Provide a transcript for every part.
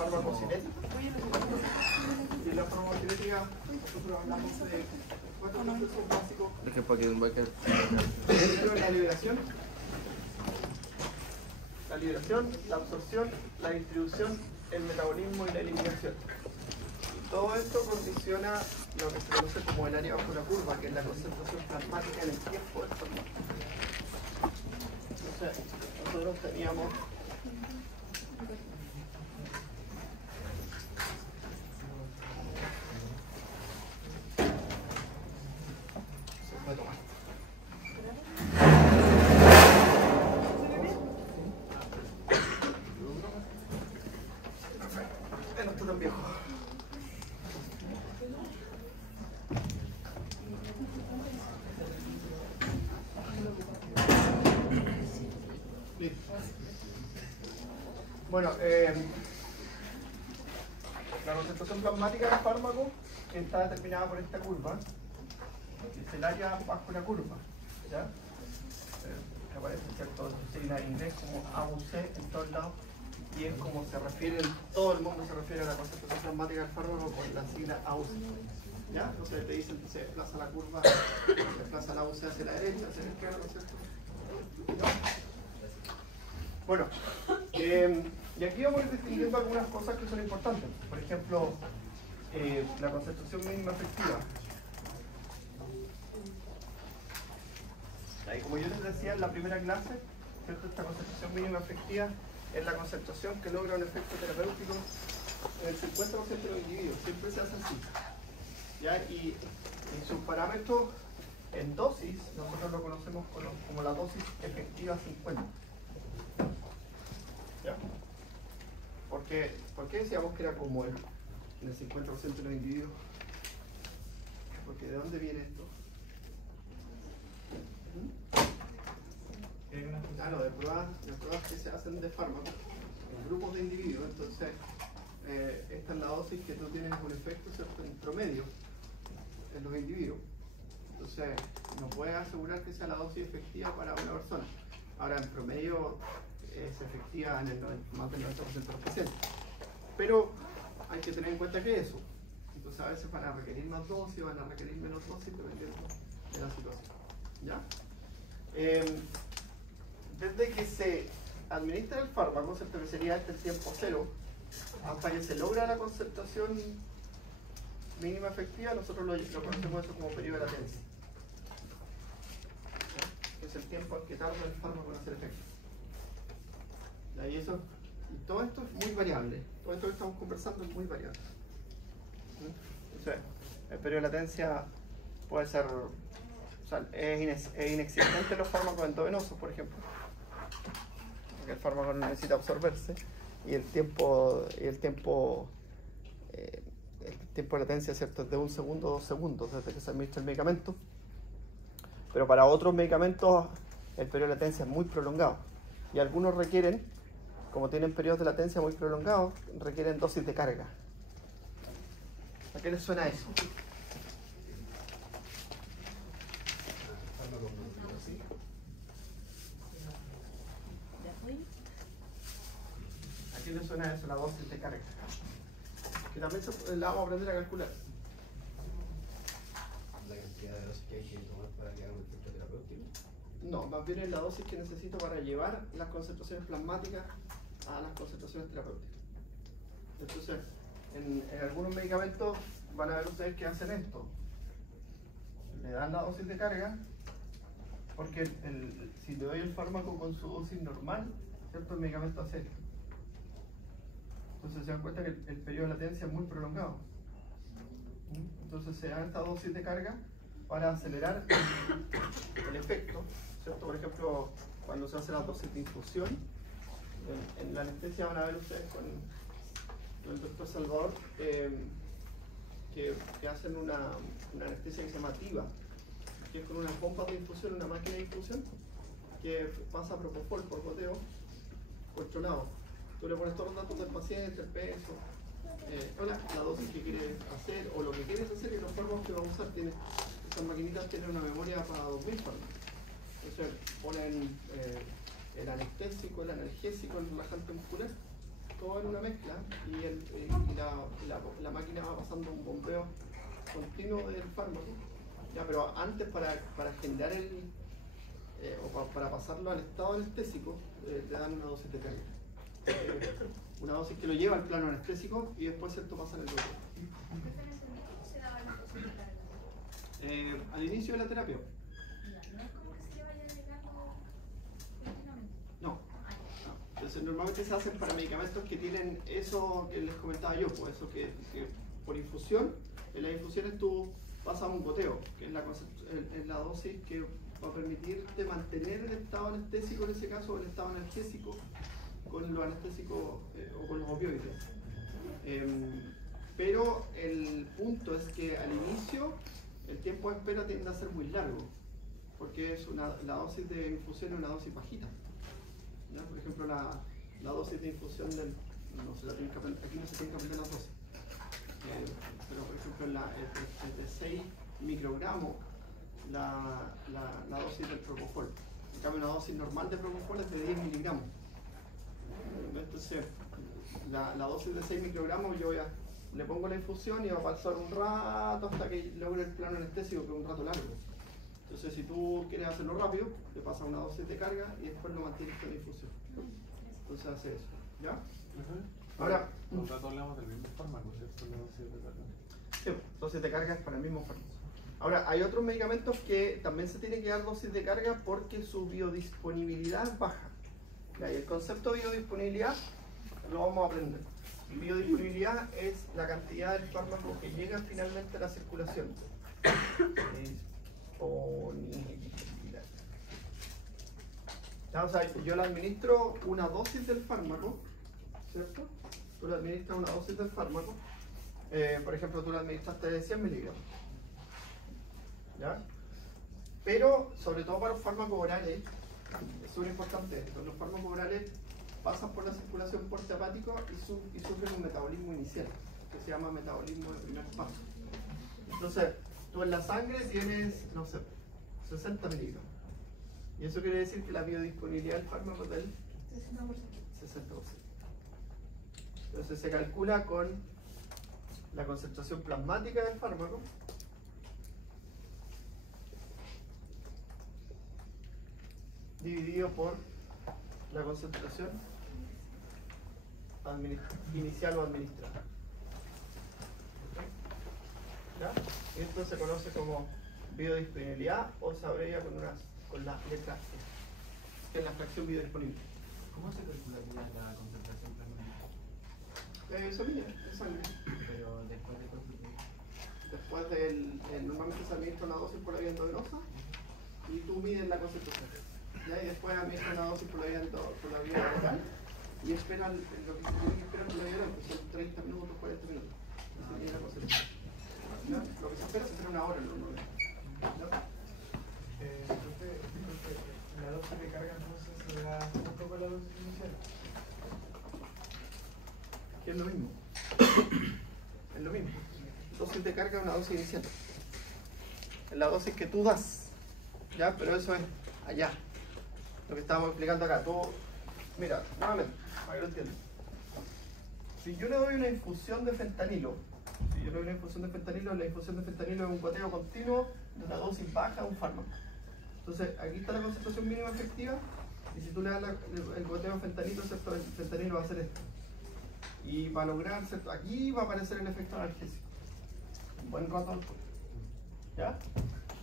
farmacocinética. Y en la farmacocinética nosotros hablamos de 4 procesos básicos. Primero la liberación, la absorción, la distribución, el metabolismo y la eliminación. Todo esto condiciona lo que se conoce como el área bajo la curva, que es la concentración plasmática en el tiempo del fármaco. Entonces, nosotros teníamos no está tan viejo. Bueno, la concentración plasmática del fármaco está determinada por esta curva, es el área bajo la curva, ¿ya? Que aparece, ¿cierto?, sigla en inglés como AUC en todos lados, y es como se refiere, todo el mundo se refiere a la concentración plasmática del fármaco con la sigla AUC, ¿ya? Entonces te dicen que se desplaza la curva, se desplaza la AUC hacia la derecha, hacia la izquierda, ¿no es cierto? ¿No? Bueno, y aquí vamos a ir distinguiendo algunas cosas que son importantes. Por ejemplo, la concentración mínima efectiva. Ahí, como yo les decía en la primera clase, ¿cierto?, esta concentración mínima efectiva es la concentración que logra un efecto terapéutico en el 50% de los individuos. Siempre se hace así, ¿ya? Y sus parámetros en dosis, nosotros lo conocemos como la dosis efectiva 50. ¿Ya? ¿Por qué decíamos que era como en el 50% de los individuos? Porque ¿de dónde viene esto? Claro, de pruebas que se hacen de fármacos en grupos de individuos. Entonces, esta es la dosis que tú tienes un efecto, ¿cierto?, en promedio en los individuos. Entonces, no puedes asegurar que sea la dosis efectiva para una persona. Ahora, en promedio es efectiva en más del 90% de los pacientes. Pero hay que tener en cuenta que eso. Entonces, a veces van a requerir más dosis, van a requerir menos dosis, dependiendo de la situación. ¿Ya? Desde que se administra el fármaco, ¿cierto?, que sería el tiempo cero, hasta que se logra la concentración mínima efectiva, nosotros lo conocemos eso como periodo de latencia. ¿Ya? Que es el tiempo al que tarda el fármaco en hacer efecto. Y todo esto es muy variable. Todo esto que estamos conversando es muy variable. Entonces, el periodo de latencia puede ser, o sea, es inexistente en los fármacos endovenosos, por ejemplo, porque el fármaco no necesita absorberse y el tiempo de latencia, ¿cierto?, es de 1 segundo o 2 segundos desde que se administra el medicamento. Pero para otros medicamentos el periodo de latencia es muy prolongado y algunos requieren, como tienen periodos de latencia muy prolongados, requieren dosis de carga. ¿A qué les suena eso? ¿A qué les suena eso, la dosis de carga? Que también la vamos a aprender a calcular. ¿La cantidad de dosis que hay que tomar para que haga un efecto terapéutico? No, más bien es la dosis que necesito para llevar las concentraciones plasmáticas a las concentraciones terapéuticas. Entonces, en algunos medicamentos van a ver ustedes que hacen esto. Le dan la dosis de carga, porque si le doy el fármaco con su dosis normal, ¿cierto?, el medicamento hace esto. Entonces se dan cuenta que el periodo de latencia es muy prolongado. Entonces se da esta dosis de carga para acelerar el efecto, ¿cierto? Por ejemplo, cuando se hace la dosis de infusión, en la anestesia van a ver ustedes con el doctor Salvador que hacen una anestesia que se llama TIVA, que es con unas bombas de infusión, una máquina de infusión que pasa propofol por goteo controlado. Tú le pones todos los datos del paciente, el peso, la dosis que quieres hacer o lo que quieres hacer, y los fármacos que vamos a usar estas maquinitas tienen una memoria para 2000 fármacos. Entonces ponen el anestésico, el analgésico, el relajante muscular, todo en una mezcla y la máquina va pasando un bombeo continuo del fármaco. Ya, pero antes para generar para pasarlo al estado anestésico, te dan una dosis de carga. Una dosis que lo lleva al plano anestésico y después esto pasa en el goteo. ¿Se daba la dosis de carga? Al inicio de la terapia. Ya, no es como que se le vaya agregando continuamente. No. Entonces normalmente se hacen para medicamentos que tienen eso que les comentaba yo, pues eso que por infusión, en las infusiones tú pasas un goteo, que es la dosis que va a permitirte mantener el estado anestésico, en ese caso el estado analgésico, con los anestésicos o con los opioides. Pero el punto es que al inicio el tiempo de espera tiende a ser muy largo, porque la dosis de infusión es una dosis bajita. ¿Ya? Por ejemplo, la dosis de infusión aquí no se tienen que aprender las dosis. Pero por ejemplo, es de 6 microgramos la dosis del propofol. En cambio, una dosis normal de propofol es de 10 miligramos. Entonces, la dosis de 6 microgramos yo ya le pongo la infusión y va a pasar un rato hasta que logre el plano anestésico, que es un rato largo. Entonces, si tú quieres hacerlo rápido, le pasas una dosis de carga y después lo mantienes con la infusión. Entonces hace eso, ¿ya? Ahora, nosotros hablamos del mismo fármaco, ¿cierto? La dosis de carga. Sí, dosis de carga es para el mismo fármaco. Ahora, hay otros medicamentos que también se tiene que dar dosis de carga porque su biodisponibilidad es baja. Y el concepto de biodisponibilidad lo vamos a aprender. Biodisponibilidad es la cantidad del fármaco que llega finalmente a la circulación. Disponibilidad. O sea, yo le administro una dosis del fármaco, ¿cierto? Tú le administras una dosis del fármaco. Por ejemplo, tú le administraste de 100 miligramos. ¿Ya? Pero, sobre todo para los fármacos orales, es súper importante esto. Los fármacos orales pasan por la circulación portahepática y sufren un metabolismo inicial, que se llama metabolismo de primer paso. Entonces, tú en la sangre tienes, no sé, 60 miligramos. Y eso quiere decir que la biodisponibilidad del fármaco es del 60%. Entonces se calcula con la concentración plasmática del fármaco dividido por la concentración inicial o administrada. ¿Ya? Y esto se conoce como biodisponibilidad o se abrevia con la letra E, que es la fracción biodisponible. ¿Cómo se calcularía la concentración plasmática? Semilla, de sangre. Pero después de cuánto tiempo. Después normalmente se administra una dosis por la vía endovenosa y tú mides la concentración. ¿Ya? Y después administra una dosis por la vía oral y esperan lo que se tiene que esperar por la vía oral, que son 30 minutos, 40 minutos. Se mide la concentración. ¿Ya? Lo que se espera es una hora normalmente. Disculpe, la dosis de carga entonces se da junto con la dosis inicial. Que es lo mismo. Es lo mismo. Dosis de carga es una dosis inicial. Es la dosis que tú das. ¿Ya? Pero eso es allá. Lo que estábamos explicando acá. Tú, mira, nuevamente, para que lo entiendan. Si yo le doy una infusión de fentanilo, la infusión de fentanilo es un goteo continuo de una dosis baja de un fármaco. Entonces, aquí está la concentración mínima efectiva, y si tú le das el goteo de fentanilo, ¿cierto? El fentanilo va a hacer esto. Y va a lograr, ¿cierto? Aquí va a aparecer el efecto analgésico. Un buen rato después. ¿Ya?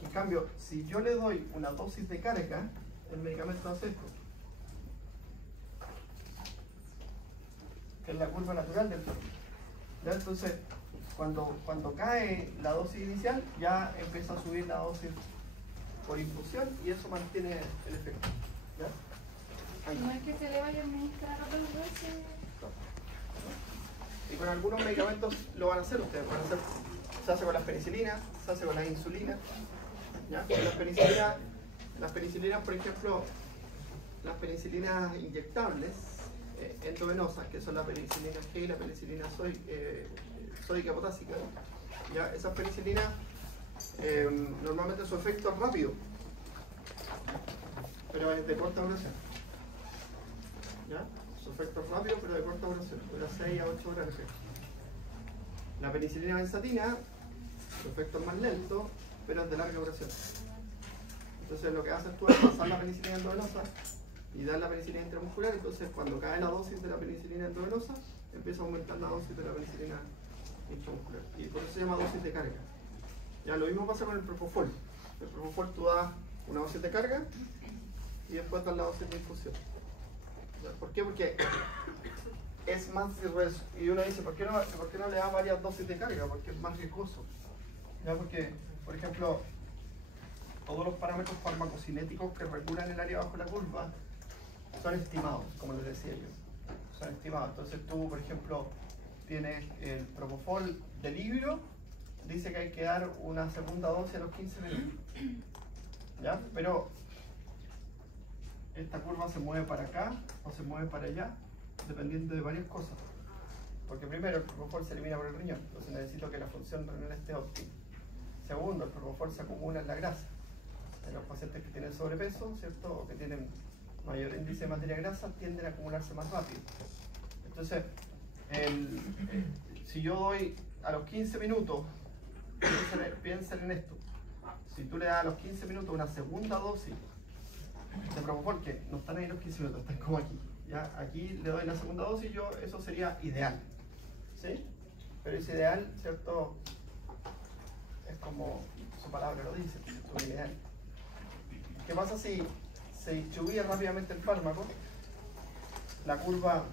En cambio, si yo le doy una dosis de carga, el medicamento hace esto. Que es la curva natural del fármaco. ¿Ya? Entonces, cuando cae la dosis inicial, ya empieza a subir la dosis por infusión y eso mantiene el efecto. ¿Ya? No es que se le vaya a administrar a dos veces. Y con algunos medicamentos lo van a hacer ustedes. Se hace con las penicilinas, se hace con las insulinas. ¿Ya? Con las penicilinas, por ejemplo, las penicilinas inyectables endovenosas, que son la penicilina G y la penicilina sódica potásica. ¿Ya? Esas penicilinas normalmente su efecto es rápido, pero es de corta duración. ¿Ya? Su efecto es rápido, pero de corta duración, dura 6 a 8 horas el efecto. La penicilina benzatina, su efecto es más lento, pero es de larga duración. Entonces lo que haces tú es pasar la penicilina endovenosa y dar la penicilina intramuscular. Entonces cuando cae la dosis de la penicilina endovenosa, empieza a aumentar la dosis de la penicilina intramuscular. Y por eso se llama dosis de carga. Ya lo mismo pasa con el propofol. El propofol tú das una dosis de carga y después das la dosis de infusión. ¿Ya? ¿Por qué? Porque es más riesgoso. Y uno dice, ¿por qué no le da varias dosis de carga? Porque es más riesgoso. ¿Ya? Porque, por ejemplo, todos los parámetros farmacocinéticos que regulan el área bajo la curva son estimados, como les decía yo. Son estimados. Entonces tú, por ejemplo, tienes el propofol del libro, dice que hay que dar una segunda dosis a los 15 minutos. ¿Ya? Pero esta curva se mueve para acá o se mueve para allá, dependiendo de varias cosas. Porque primero, el propofol se elimina por el riñón, entonces necesito que la función renal esté óptima. Segundo, el propofol se acumula en la grasa. En los pacientes que tienen sobrepeso, ¿cierto? O que tienen mayor índice de materia grasa, tienden a acumularse más rápido. Entonces, si yo doy a los 15 minutos, piensen en esto. Si tú le das a los 15 minutos una segunda dosis de propofol, que no están ahí los 15 minutos, están como aquí. ¿Ya? Aquí le doy la segunda dosis, eso sería ideal. ¿Sí? Pero es ideal, ¿cierto? Es como su palabra lo dice, es un ideal. ¿Qué pasa si se distribuye rápidamente el fármaco? La curva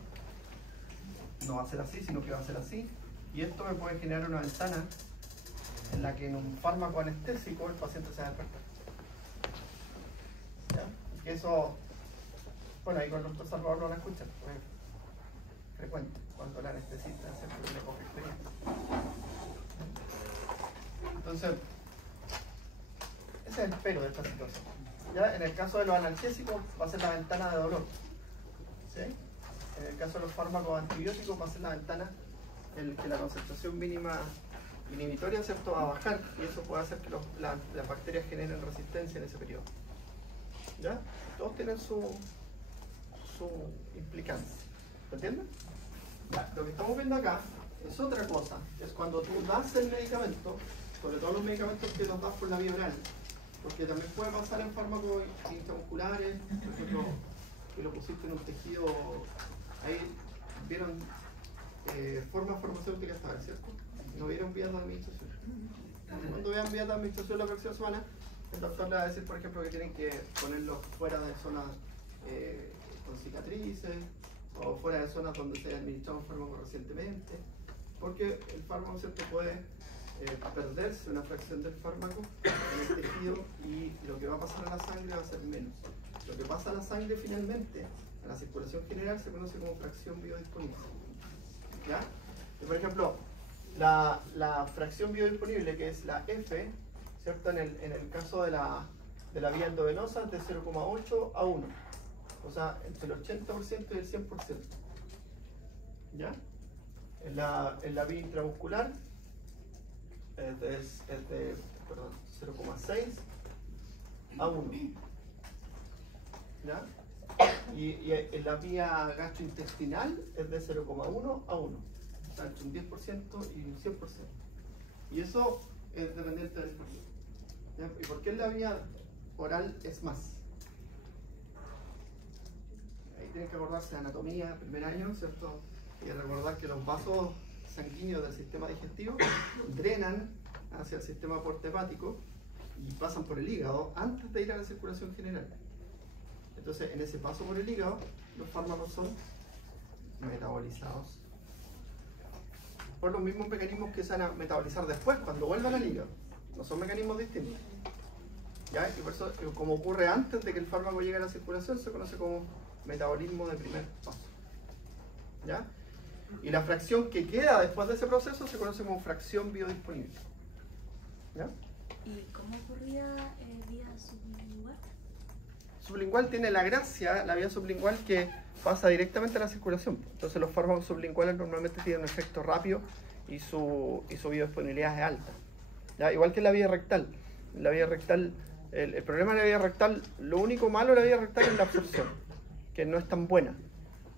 no va a ser así, sino que va a ser así. Y esto me puede generar una ventana en la que en un fármaco anestésico el paciente se va a despertar. ¿Ya? Y eso, bueno, ahí con el doctor Salvador lo van a escuchar, pues es frecuente cuando el anestesista siempre le coge experiencia. Entonces, ese es el pero de esta situación. ¿Ya? En el caso de los analgésicos va a ser la ventana de dolor. ¿Sí? En el caso de los fármacos antibióticos va a ser la ventana en que la concentración mínima inhibitoria, ¿cierto?, va a bajar y eso puede hacer que las bacterias generen resistencia en ese periodo. ¿Ya? Todos tienen su implicancia. ¿Se entiende? Ya, lo que estamos viendo acá es otra cosa. Es cuando tú das el medicamento, sobre todo los medicamentos que los das por la vía oral, porque también puede pasar en fármacos intramusculares, por ejemplo, que lo pusiste en un tejido, ahí vieron formas farmacéuticas, ¿cierto? No vieron vías de administración. Cuando vean vías de administración la próxima semana, el doctor le va a decir, por ejemplo, que tienen que ponerlos fuera de zonas con cicatrices o fuera de zonas donde se haya administrado un fármaco recientemente, porque el fármaco, ¿cierto?, puede perderse una fracción del fármaco en el tejido y lo que va a pasar a la sangre va a ser menos. Lo que pasa a la sangre finalmente, a la circulación general, se conoce como fracción biodisponible. ¿Ya? Y por ejemplo, la fracción biodisponible, que es la F, ¿cierto? En el caso de la vía endovenosa es de 0,8 a 1. O sea, entre el 80% y el 100%. ¿Ya? En la vía intramuscular es de 0,6 a 1. ¿Ya? Y en la vía gastrointestinal es de 0,1 a 1. O sea, entre un 10% y un 100%. Y eso es dependiente del fármaco. ¿Ya? ¿Y por qué en la vía oral es más? Ahí tienen que acordarse de anatomía, primer año, ¿cierto? Y recordar que los vasos sanguíneos del sistema digestivo drenan hacia el sistema portohepático y pasan por el hígado antes de ir a la circulación general. Entonces, en ese paso por el hígado, los fármacos son metabolizados por los mismos mecanismos que se van a metabolizar después, cuando vuelvan al hígado. No son mecanismos distintos. ¿Ya? Y por eso, como ocurre antes de que el fármaco llegue a la circulación, se conoce como metabolismo de primer paso. ¿Ya? Y la fracción que queda después de ese proceso se conoce como fracción biodisponible. ¿Ya? ¿Y cómo ocurría vía sublingual? Sublingual tiene la gracia, la vía sublingual, que pasa directamente a la circulación. Entonces los fármacos sublinguales normalmente tienen un efecto rápido y su biodisponibilidad es alta. ¿Ya? Igual que en la vía rectal. En la vía rectal, el problema de la vía rectal, lo único malo de la vía rectal es la absorción, que no es tan buena.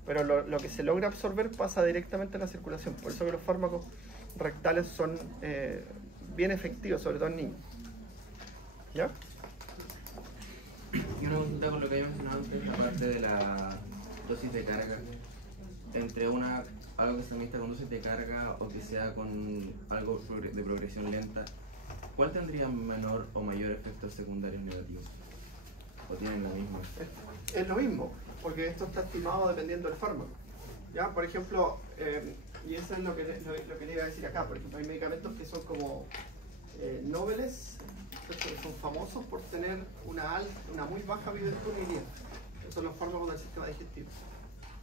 pero lo que se logra absorber pasa directamente a la circulación. Por eso que los fármacos rectales son bien efectivos, sobre todo en niños. ¿Ya? Y una consulta con lo que había mencionado antes, aparte de la dosis de carga, entre algo que se administra con dosis de carga o que sea con algo de progresión lenta, ¿cuál tendría menor o mayor efectos secundarios negativos? ¿O tienen lo mismo? Es lo mismo, porque esto está estimado dependiendo del fármaco. ¿Ya? Por ejemplo, y eso es lo que le iba a decir acá, por ejemplo, hay medicamentos que son como noveles, que son famosos por tener una muy baja biodisponibilidad. Esos son los fármacos del sistema digestivo.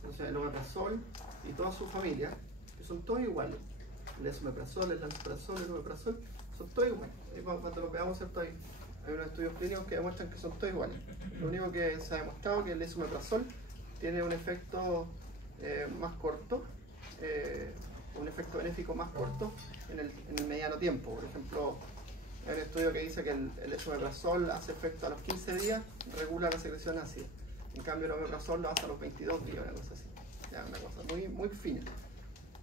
Entonces el omeprazol y toda su familia, que son todos iguales. El esomeprazol, el lansoprazol, el omeprazol, son todos iguales. Cuando los veamos, ¿cierto? Hay unos estudios clínicos que demuestran que son todos iguales. Lo único que se ha demostrado es que el esomeprazol tiene un efecto más corto, un efecto benéfico más corto en el mediano tiempo. Por ejemplo, hay un estudio que dice que el esomeprazol hace efecto a los 15 días, regula la secreción ácida. En cambio, el omeprazol lo hace a los 22 días, una cosa así. Ya, una cosa muy, muy fina.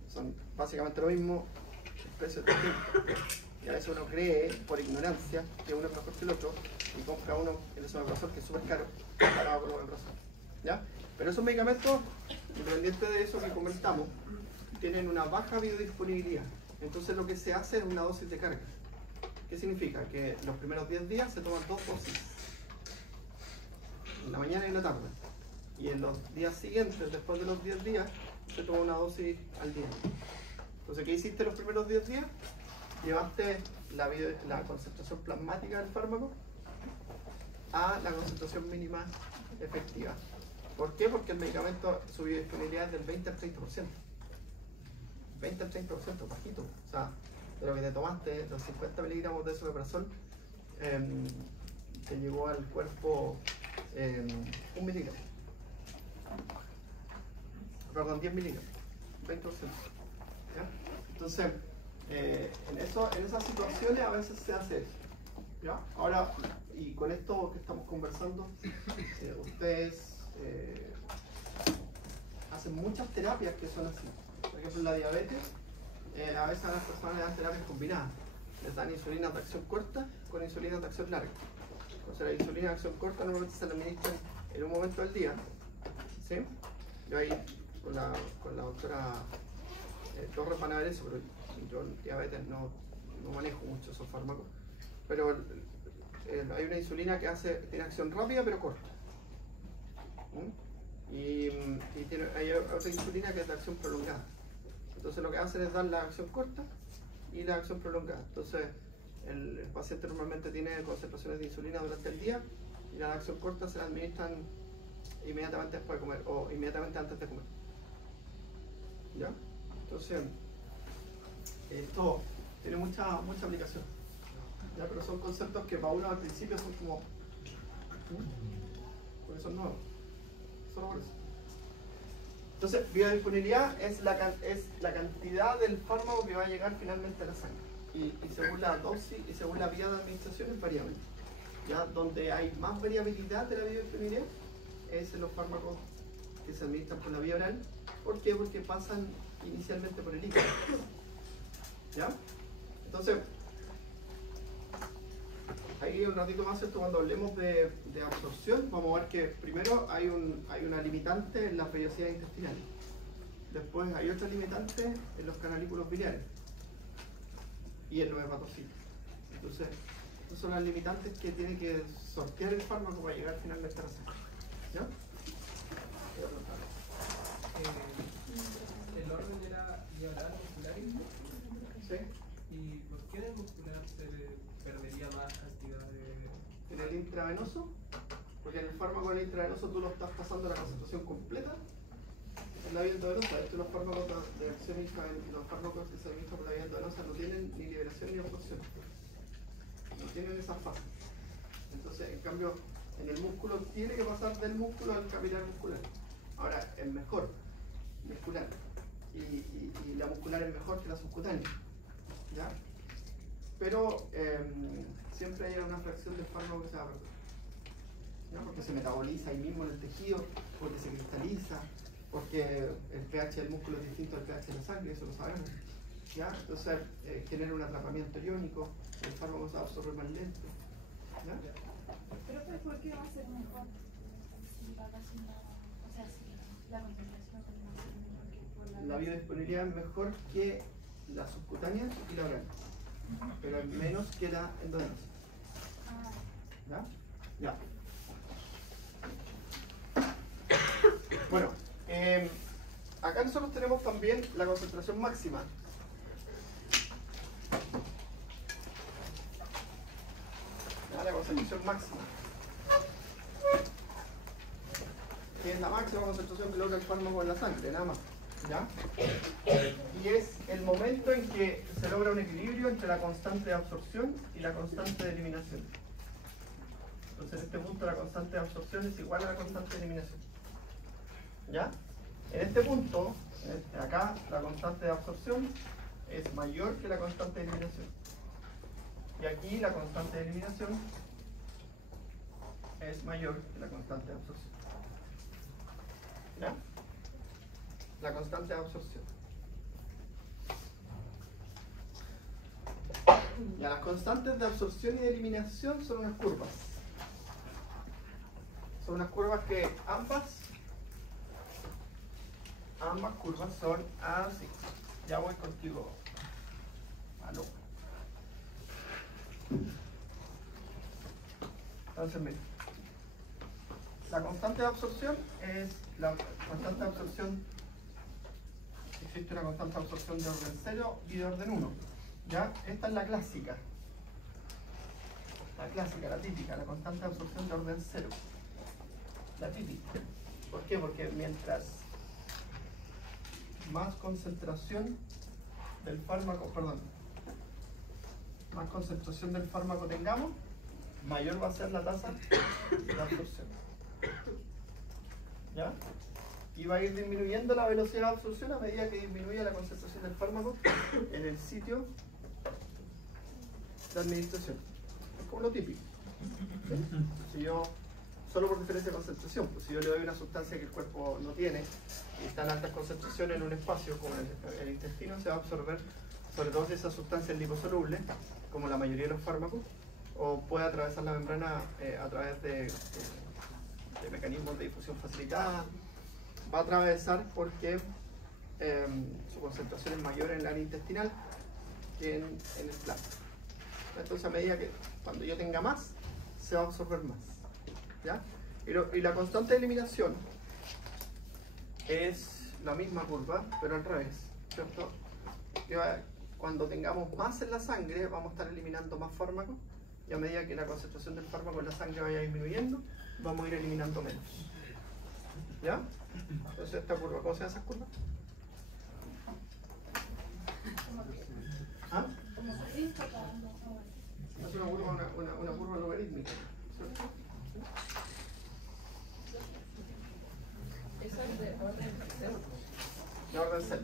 Son básicamente lo mismo, precios distintos. Y a veces uno cree, por ignorancia, que uno es mejor que el otro y compra uno el esomeprazol, que es súper caro, comparado con el omeprazol. ¿Ya? Pero esos medicamentos, independiente de eso que comentamos, tienen una baja biodisponibilidad. Entonces lo que se hace es una dosis de carga. ¿Qué significa? Que los primeros 10 días se toman 2 dosis. En la mañana y en la tarde. Y en los días siguientes, después de los 10 días, se toma una dosis al día. Entonces, ¿qué hiciste los primeros 10 días? Llevaste la concentración plasmática del fármaco a la concentración mínima efectiva. ¿Por qué? Porque el medicamento, su biodisponibilidad es del 20 al 30%. 20 al 30%, bajito. O sea, de lo que te tomaste, los 50 miligramos de esomeprazol, te llegó al cuerpo 1 miligramo. Perdón, 10 miligramos. 20%. ¿Ya? Entonces, en esas situaciones a veces se hace eso. ¿Ya? Ahora, y con esto que estamos conversando, ustedes hacen muchas terapias que son así. Por ejemplo, en la diabetes, a veces a las personas les dan terapias combinadas. Les dan insulina de acción corta con insulina de acción larga. Entonces la insulina de acción corta normalmente se la administran en un momento del día. ¿Sí? Yo ahí con la doctora Torres van a ver eso, pero yo en diabetes no manejo mucho esos fármacos. Pero hay una insulina que tiene acción rápida pero corta. Y hay otra insulina que es de acción prolongada. Entonces lo que hacen es dar la acción corta y la acción prolongada. Entonces el paciente normalmente tiene concentraciones de insulina durante el día y la acción corta se la administran inmediatamente después de comer o inmediatamente antes de comer. ¿Ya? Entonces esto tiene mucha aplicación. ¿Ya? Pero son conceptos que para uno al principio son como... porque son nuevos. Solo por eso. Entonces, biodisponibilidad es la cantidad del fármaco que va a llegar finalmente a la sangre. Y según la dosis y según la vía de administración es variable. ¿Ya? Donde hay más variabilidad de la biodisponibilidad es en los fármacos que se administran por la vía oral. ¿Por qué? Porque pasan inicialmente por el hígado. ¿Ya? Entonces, ahí un ratito más, esto cuando hablemos de absorción, vamos a ver que primero hay una limitante en las vellosidades intestinales. Después hay otra limitante en los canalículos biliares y en los hepatocitos. Entonces, estas son las limitantes que tiene que sortear el fármaco para llegar finalmente a la sangre. ¿Ya? El orden era vía oral, muscular y... ¿Sí? ¿Y por qué en el muscular se perdería más cantidad de...? En el intravenoso, porque en el fármaco del intravenoso tú lo estás pasando a la concentración completa en la vía endovenosa. Estos los fármacos de acción intravenosa, los fármacos que se administran por la vía endovenosa no tienen ni liberación ni absorción, no tienen esa fase. Entonces, en cambio, en el músculo tiene que pasar del músculo al capilar muscular. Ahora, es mejor muscular y la muscular es mejor que la subcutánea, ¿ya? Pero siempre hay una fracción del fármaco que se va a perder, ¿no? Porque se metaboliza ahí mismo en el tejido, porque se cristaliza, porque el pH del músculo es distinto al pH de la sangre, eso lo sabemos. ¿Ya? Entonces genera un atrapamiento iónico, el fármaco se va a absorber más lento. ¿Ya? Pero ¿por qué va a ser mejor si va casi nada? O sea, si la concentración es mejor que por La biodisponibilidad es mejor que la subcutánea y la oral, pero es menos que la endovenosa. ¿Ya? Ya. Bueno, acá nosotros tenemos también la concentración máxima. ¿Ya? La concentración máxima, que es la máxima concentración que logra el fármaco en la sangre, nada más. ¿Ya? Y es el momento en que se logra un equilibrio entre la constante de absorción y la constante de eliminación. Entonces en este punto la constante de absorción es igual a la constante de eliminación. ¿Ya? En este punto, acá la constante de absorción es mayor que la constante de eliminación. Y aquí la constante de eliminación es mayor que la constante de absorción. ¿Ya? La constante de absorción. Ya, las constantes de absorción y de eliminación son unas curvas. Son unas curvas que ambas curvas son así. Ya voy contigo. Aló. Entonces, mira. La constante de absorción es la constante de absorción. Existe una constante de absorción de orden 0 y de orden 1. ¿Ya? Esta es la clásica. La clásica, la típica, la constante de absorción de orden 0. La típica. ¿Por qué? Porque mientras más concentración del fármaco, más concentración del fármaco tengamos, mayor va a ser la tasa de absorción. ¿Ya? Y va a ir disminuyendo la velocidad de absorción a medida que disminuye la concentración del fármaco en el sitio de administración. Es como lo típico. ¿Sí? Si yo, solo por diferencia de concentración, pues si yo le doy una sustancia que el cuerpo no tiene y está en altas concentraciones en un espacio como el intestino, se va a absorber, sobre todo si esa sustancia es liposoluble, como la mayoría de los fármacos, o puede atravesar la membrana a través de mecanismos de difusión facilitada. Va a atravesar porque su concentración es mayor en el área intestinal que en el plasma. Entonces, a medida que cuando yo tenga más, se va a absorber más. ¿Ya? Y la constante de eliminación es la misma curva, pero al revés, ¿cierto? Cuando tengamos más en la sangre, vamos a estar eliminando más fármacos, y a medida que la concentración del fármaco en la sangre vaya disminuyendo, vamos a ir eliminando menos. ¿Ya? Entonces esta curva, ¿cómo se llama esa curva? ¿Ah? Es una curva logarítmica, ¿cierto? Esa es de orden 0. De orden 0.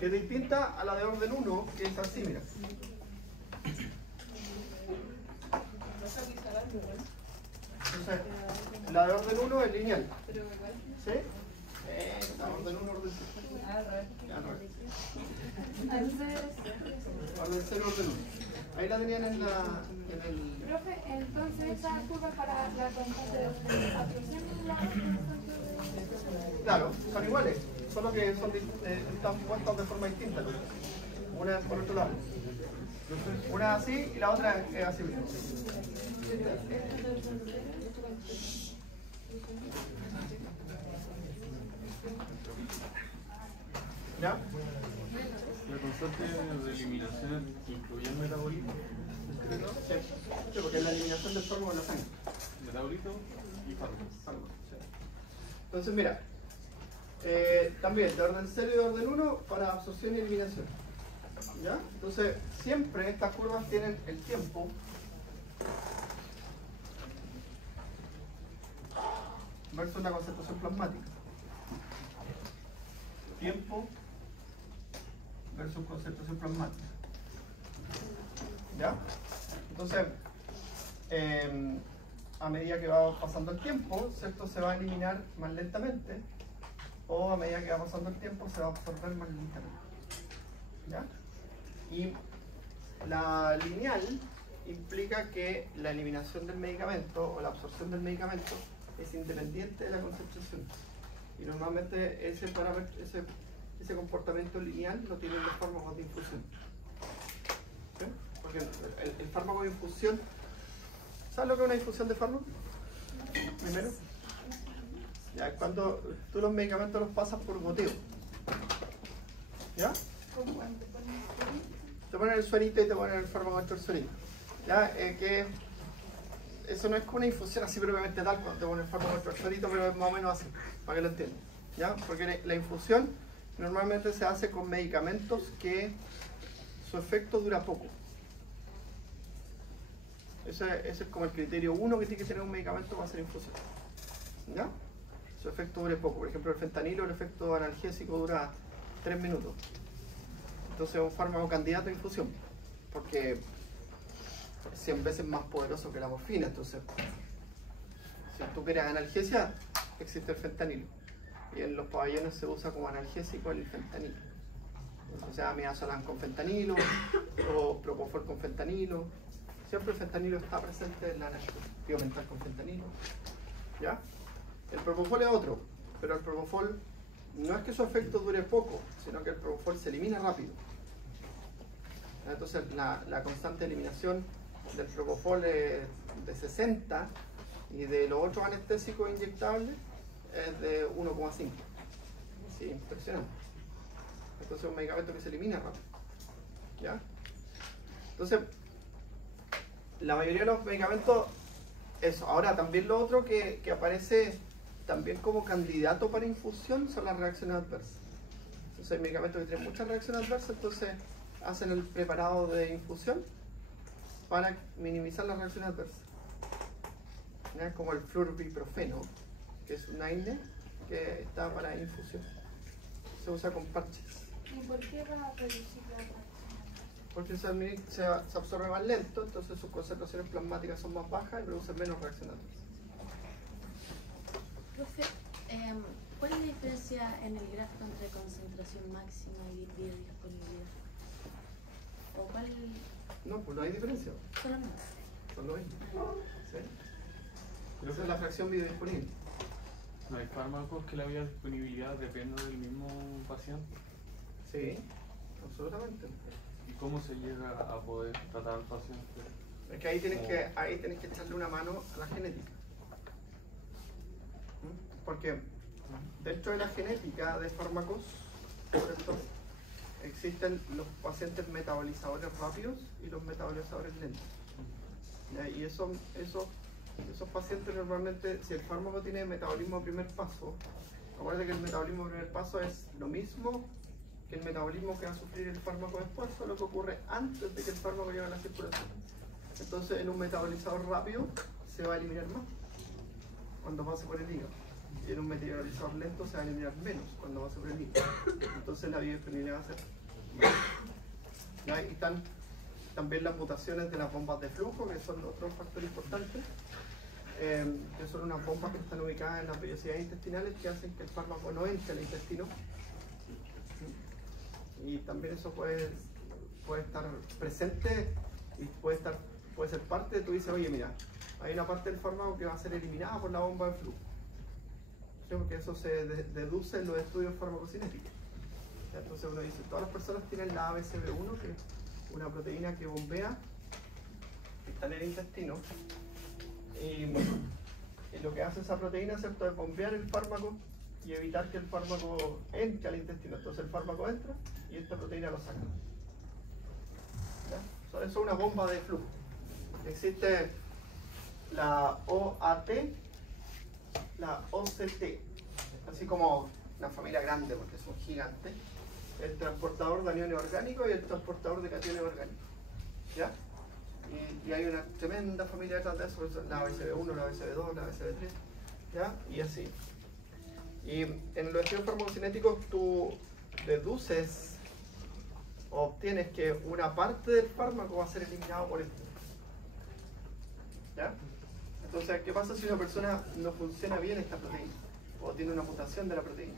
Que es distinta a la de orden 1, que es así, mira. Entonces, la de orden 1 es lineal. ¿Sí? La orden 1, orden 0. Orden 0, orden 1. Ahí la tenían en el... Profe, entonces esa curva para la constante de absorción y la constante de... Claro, son iguales, solo que están puestas de forma distinta. Una es por otro lado. Una es así y la otra es así mismo. ¿Ya? La constante de eliminación incluye el metabolismo. Sí, porque es la eliminación del fármaco en la sangre. Metabolito y fármaco. Sí. Entonces, mira, también de orden 0 y de orden 1 para absorción y eliminación. ¿Ya? Entonces, siempre estas curvas tienen el tiempo versus la concentración plasmática. Tiempo versus concentración plasmática. ¿Ya? Entonces, a medida que va pasando el tiempo, ¿cierto? Se va a eliminar más lentamente o a medida que va pasando el tiempo se va a absorber más lentamente. ¿Ya? Y la lineal implica que la eliminación del medicamento o la absorción del medicamento es independiente de la concentración. Y normalmente ese comportamiento lineal lo tienen los fármacos de infusión. ¿Sí? Porque el fármaco de infusión, ¿sabes lo que es una infusión de fármaco? Primero, ya, cuando tú los medicamentos los pasas por goteo, ¿ya? Te ponen el suerito y te ponen el fármaco dentro del suerito. ¿Ya? Que eso no es como una infusión así propiamente tal, cuando te ponen el fármaco dentro del suerito, pero es más o menos así, para que lo entiendan. ¿Ya? Porque la infusión normalmente se hace con medicamentos que su efecto dura poco. Ese es como el criterio 1 que tiene que tener un medicamento para hacer infusión. ¿Ya? Su efecto dure poco. Por ejemplo, el fentanilo, el efecto analgésico dura 3 minutos. Entonces es un fármaco candidato a infusión, porque es 100 veces más poderoso que la morfina. Entonces, si tú quieres analgesia, existe el fentanilo. Y en los pabellones se usa como analgésico el fentanilo. O sea, midazolam con fentanilo o propofol con fentanilo. Siempre el fentanilo está presente en la analgesia mental con fentanilo. ¿Ya? El propofol es otro, pero el propofol no es que su efecto dure poco, sino que el propofol se elimina rápido. Entonces la constante de eliminación del propofol es de 60 y de los otros anestésicos inyectables es de 1,5. Sí, impresionante. Entonces es un medicamento que se elimina rápido. ¿Ya? Entonces, la mayoría de los medicamentos, eso. Ahora también lo otro que aparece también como candidato para infusión son las reacciones adversas. Entonces hay medicamentos que tienen muchas reacciones adversas, entonces hacen el preparado de infusión para minimizar las reacciones adversas. ¿Ya? Como el fluorbiprofeno, que es un AINE que está para infusión. Se usa con parches. ¿Y por qué va a reducir la reacción? Porque se absorbe más lento, entonces sus concentraciones plasmáticas son más bajas y producen menos reacciones adversas. Profe, ¿cuál es la diferencia en el gráfico entre concentración máxima y biodisponibilidad? ¿O cuál? No, pues no hay diferencia. Solamente. Son lo mismo. ¿Sí? Esa es la fracción biodisponible. ¿No hay fármacos que la biodisponibilidad depende del mismo paciente? Sí, absolutamente. ¿Y cómo se llega a poder tratar al paciente? Es que ahí tienes que echarle una mano a la genética. Porque dentro de la genética de fármacos, ¿cierto? Existen los pacientes metabolizadores rápidos y los metabolizadores lentos. ¿Ya? Y esos pacientes normalmente, si el fármaco tiene metabolismo a primer paso, acuérdate que el metabolismo a primer paso es lo mismo que el metabolismo que va a sufrir el fármaco después, solo que ocurre antes de que el fármaco llegue a la circulación. Entonces en un metabolizador rápido se va a eliminar más cuando pase por el hígado. Y en un metabolizador lento se va a eliminar menos cuando pase por el hígado. Entonces la biodisponibilidad va a ser más. ¿Ya? Y están también las mutaciones de las bombas de flujo, que son otro factor importante, que son unas bombas que están ubicadas en las vellosidades intestinales que hacen que el fármaco no entre al intestino. Y también eso puede estar presente y puede ser parte de, tú dices, oye, mira, hay una parte del fármaco que va a ser eliminada por la bomba de flujo. ¿Sí? Porque eso se deduce en los estudios farmacocinéticos. Entonces uno dice, todas las personas tienen la ABCB1, que es una proteína que bombea, que está en el intestino, y lo que hace esa proteína, ¿cierto?, es bombear el fármaco y evitar que el fármaco entre al intestino. Entonces el fármaco entra y esta proteína lo saca. ¿Ya? Eso es una bomba de flujo. Existe la OAT, la OCT, así como una familia grande porque son gigantes, el transportador de aniones orgánicos y el transportador de cationes orgánicos. ¿Ya? Y hay una tremenda familia detrás de eso, la ABCB1, la ABCB2, la ABCB3, ¿ya? Y así. Y en los estudios farmacocinéticos tú deduces o obtienes que una parte del fármaco va a ser eliminado por esto. ¿Ya? Entonces, ¿qué pasa si una persona no funciona bien esta proteína? O tiene una mutación de la proteína.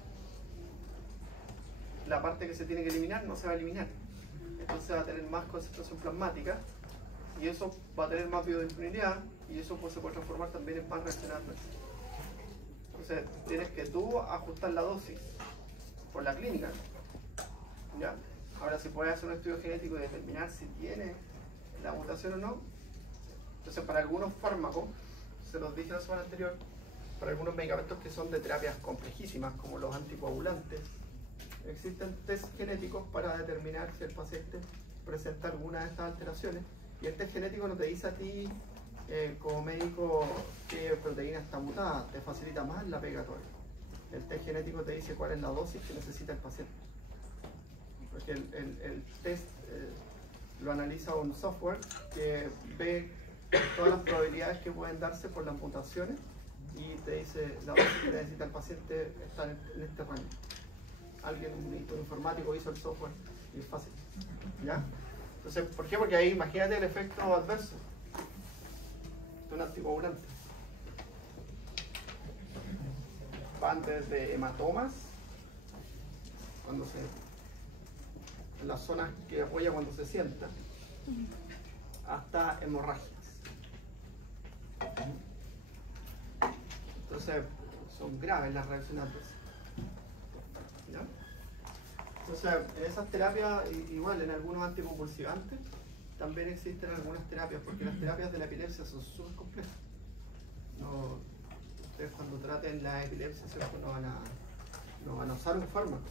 la parte que se tiene que eliminar no se va a eliminar. Entonces va a tener más concentración plasmática y eso va a tener más biodisponibilidad y eso pues, se puede transformar también en más reacción adversa. Entonces tienes que tú ajustar la dosis por la clínica, ¿ya? Ahora si puedes hacer un estudio genético y determinar si tiene la mutación o no. Entonces para algunos fármacos, se los dije la semana anterior, para algunos medicamentos que son de terapias complejísimas como los anticoagulantes, existen test genéticos para determinar si el paciente presenta alguna de estas alteraciones y el test genético no te dice a ti como médico qué proteína está mutada, te facilita más la pegatoria. El test genético te dice cuál es la dosis que necesita el paciente, porque el test lo analiza un software que ve todas las probabilidades que pueden darse por las mutaciones y te dice la dosis que necesita el paciente está en este rango. Alguien, un informático hizo el software y es fácil, ¿ya? Entonces, ¿por qué? Porque ahí imagínate el efecto adverso de un anticoagulante. Van desde hematomas, cuando se, en las zonas que apoya cuando se sienta, hasta hemorragias. Entonces, son graves las reacciones adversas. ¿Ya? Entonces, en esas terapias, igual en algunos anticonvulsivantes, también existen algunas terapias, porque las terapias de la epilepsia son súper complejas. No, ustedes cuando traten la epilepsia, ¿cierto? No van a usar un fármaco.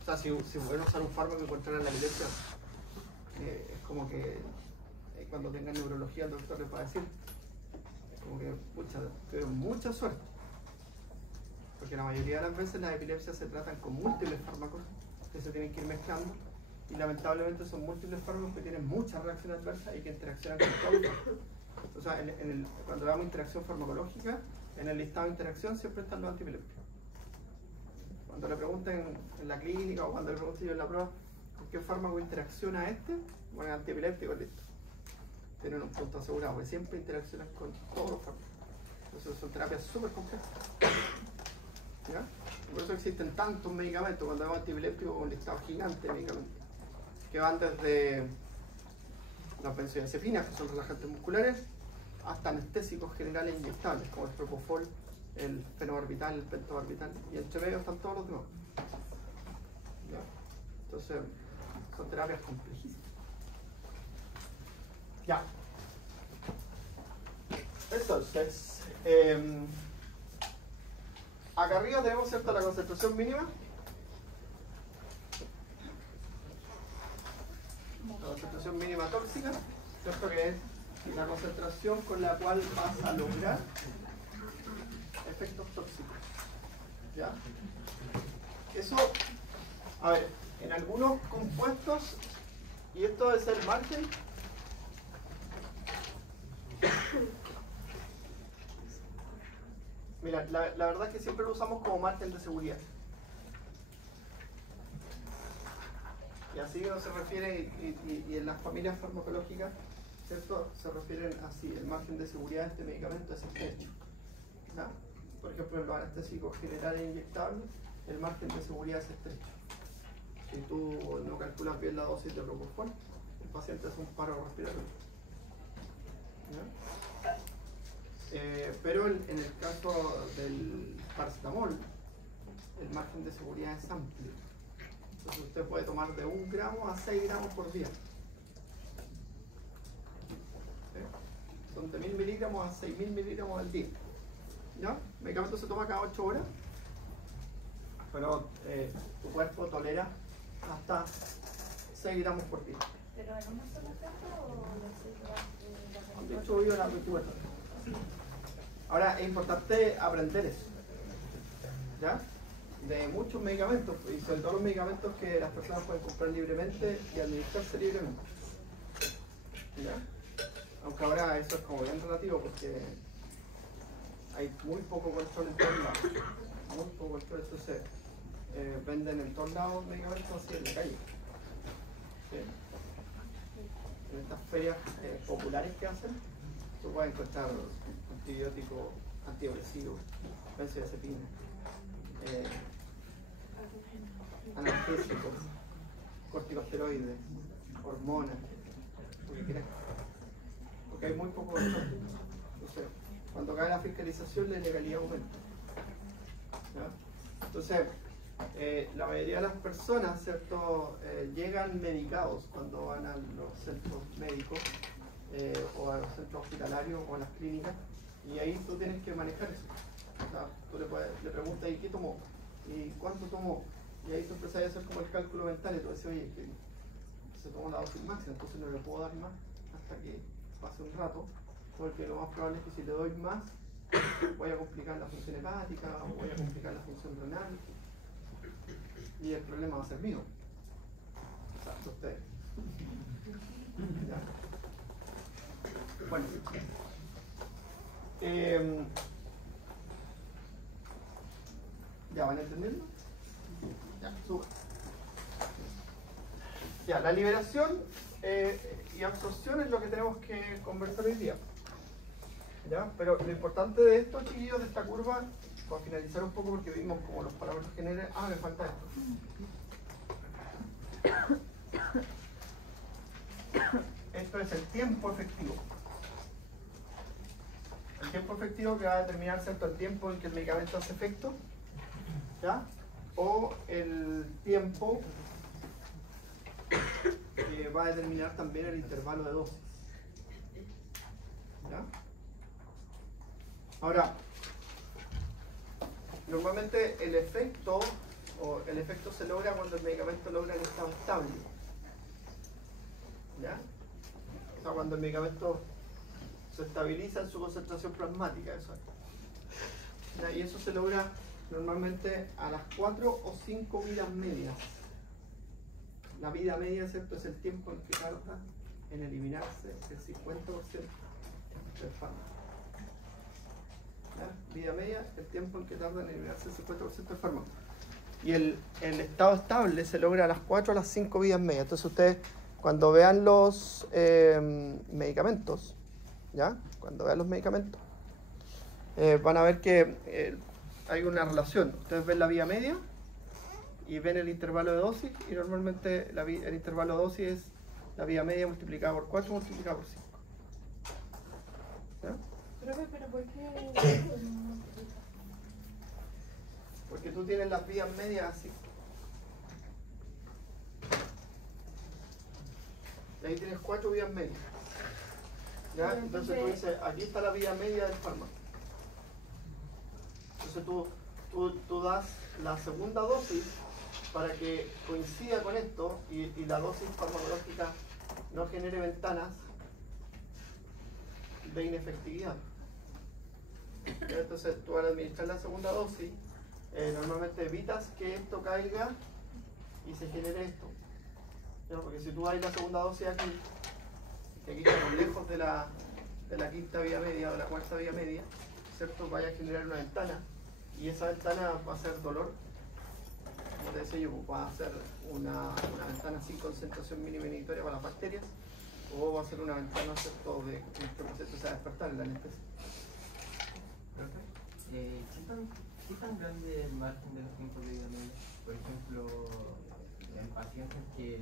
O sea, si pueden usar un fármaco y controlan la epilepsia, es como que cuando tengan neurología el doctor les va a decir, es como que, pucha, tuvieron mucha suerte. Porque la mayoría de las veces las epilepsias se tratan con múltiples fármacos que se tienen que ir mezclando y lamentablemente son múltiples fármacos que tienen muchas reacciones adversas y que interaccionan con todos los fármacos. O sea, cuando hablamos de interacción farmacológica, en el listado de interacción siempre están los antiepilépticos. Cuando le pregunten en la clínica o cuando le pregunten yo en la prueba con qué fármaco interacciona bueno, antiepiléptico, listo. Tienen un punto asegurado, porque siempre interaccionan con todos los fármacos. Entonces son terapias súper complejas. ¿Ya? Por eso existen tantos medicamentos, cuando hablamos de antiepilépticos, un listado gigante de medicamentos, que van desde las benzodiazepinas, que son relajantes musculares, hasta anestésicos generales inyectables, como el propofol, el fenobarbital, el pentobarbital, y entre medio están todos los demás. ¿Ya? Entonces, son terapias complejísimas. Ya. Entonces, acá arriba tenemos, ¿cierto?, la concentración mínima. La concentración mínima tóxica, ¿cierto?, que es la concentración con la cual vas a lograr efectos tóxicos. ¿Ya? Eso, a ver, en algunos compuestos, y esto es el margen, mira, la verdad es que siempre lo usamos como margen de seguridad. Y así uno se refiere, y en las familias farmacológicas, ¿cierto?, se refieren así, el margen de seguridad de este medicamento es estrecho. ¿Ya? Por ejemplo, en los anestésicos generales e inyectables, el margen de seguridad es estrecho. Si tú no calculas bien la dosis de propofol, el paciente hace un paro respiratorio. ¿Ya? Pero en el caso del paracetamol, el margen de seguridad es amplio. Entonces usted puede tomar de 1 gramo a 6 gramos por día. ¿Sí? Son de 1000 miligramos a 6000 miligramos al día. ¿Ya? El medicamento se toma cada 8 horas, pero tu cuerpo tolera hasta 6 gramos por día. ¿Pero en una sola caja o lo sé? De hecho, vivo la 24 horas. Ahora, es importante aprender eso, ¿ya? De muchos medicamentos, y sobre todo los medicamentos que las personas pueden comprar libremente y administrarse libremente. ¿Ya? Aunque ahora eso es como bien relativo porque hay muy poco control en todos lados. Muy poco control, entonces venden en todos lados medicamentos así en la calle. ¿Sí? En estas ferias populares que hacen, tú puedes encontrar antibióticos, antidepresivos, benzodiazepinas, analgésicos, corticosteroides, hormonas, lo que quieras. Porque hay muy poco control. Entonces, cuando cae la fiscalización, la ilegalidad aumenta. ¿Ya? Entonces, la mayoría de las personas, ¿cierto? Llegan medicados cuando van a los centros médicos o a los centros hospitalarios o a las clínicas, y ahí tú tienes que manejar eso. O sea, tú le preguntas, ¿y qué tomó? ¿Y cuánto tomó? Y ahí tú empiezas a hacer como el cálculo mental y tú dices, oye, que se tomó la dosis máxima, entonces no le puedo dar más hasta que pase un rato, porque lo más probable es que si le doy más voy a complicar la función hepática o voy a complicar la función renal y el problema va a ser mío. O sea, ustedes. ¿Ya? Bueno. ¿Ya van entendiendo? Ya, sube. Ya, la liberación y absorción es lo que tenemos que conversar hoy día. ¿Ya? Pero lo importante de esto, chiquillos, de esta curva, para finalizar un poco porque vimos como los parámetros generales. Ah, me falta esto. Esto es el tiempo efectivo. El tiempo efectivo que va a determinar, ¿cierto?, el tiempo en que el medicamento hace efecto, ¿ya? O el tiempo que va a determinar también el intervalo de dosis. ¿Ya? Ahora, normalmente el efecto se logra cuando el medicamento logra el estado estable. ¿Ya? O sea, cuando el medicamento se estabiliza en su concentración plasmática, eso es. ¿Ya? Y eso se logra normalmente a las 4 o 5 vidas medias. La vida media, ¿cierto?, es el tiempo en que tarda en eliminarse el 50% del fármaco. ¿Ya? Vida media, el tiempo en que tarda en eliminarse el 50% del fármaco. Y el estado estable se logra a las 4 o las 5 vidas medias. Entonces ustedes, cuando vean los medicamentos, ¿ya? Cuando vean los medicamentos, van a ver que hay una relación. Ustedes ven la vía media y ven el intervalo de dosis, y normalmente el intervalo de dosis es la vía media multiplicada por 4 multiplicada por 5. ¿Ya? Pero ¿por qué? Porque tú tienes las vías medias así. Y ahí tienes 4 vías medias. ¿Ya? Entonces tú dices, aquí está la vía media del fármaco. Entonces tú das la segunda dosis para que coincida con esto y la dosis farmacológica no genere ventanas de inefectividad. Entonces tú al administrar la segunda dosis, normalmente evitas que esto caiga y se genere esto. ¿Ya? Porque si tú das la segunda dosis aquí, que aquí estamos lejos de la quinta vía media o de la cuarta vía media, ¿cierto?, vaya a generar una ventana, y esa ventana va a ser dolor. Como te decía yo, va a ser una ventana sin concentración mínima inhibitoria para las bacterias, o va a ser una ventana, ¿cierto?, de que este proceso se va a despertar en la anestesia. ¿Qué tan grande es el margen de los tiempos de vida media? Por ejemplo, en pacientes que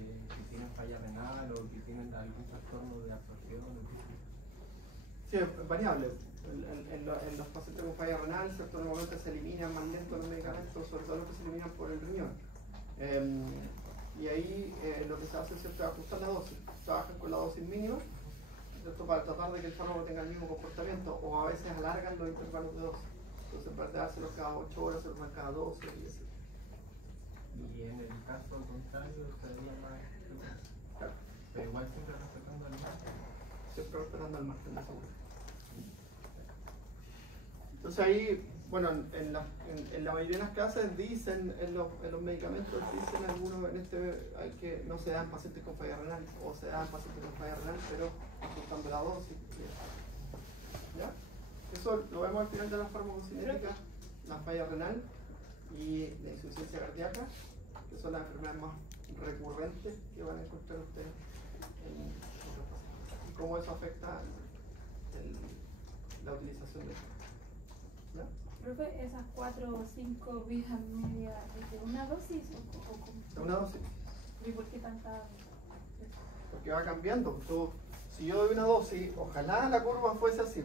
tienen falla renal o que tienen algún trastorno de absorción. Sí, es variable. En los pacientes con falla renal, ¿cierto?, normalmente se eliminan más lento los medicamentos, sobre todo los que se eliminan por el riñón. Y ahí lo que se hace, ¿cierto?, es ajustar la dosis. Trabajan con la dosis mínima, ¿cierto?, para tratar de que el fármaco tenga el mismo comportamiento, o a veces alargan los intervalos de dosis. Entonces, en vez de dárselos cada 8 horas, se los dan cada 12 y así. Y en el caso contrario, sería más. Claro. Pero igual siempre respetando el margen. Siempre respetando el margen de seguridad. Entonces ahí, bueno, en la mayoría de las clases dicen, en los medicamentos dicen algunos, hay que no se dan pacientes con falla renal, o se dan pacientes con falla renal, pero ajustando la dosis. ¿Ya? Eso lo vemos al final de la farmacocinética, la falla renal y la insuficiencia cardíaca, que son las enfermedades más recurrentes que van a encontrar ustedes en otros pacientes. Y cómo eso afecta la utilización de esto. ¿Ya? Profe, esas 4 o 5 vidas medias, ¿es de una dosis o cómo? De una dosis. ¿Y por qué tanta? Porque va cambiando. Tú, si yo doy una dosis, ojalá la curva fuese así.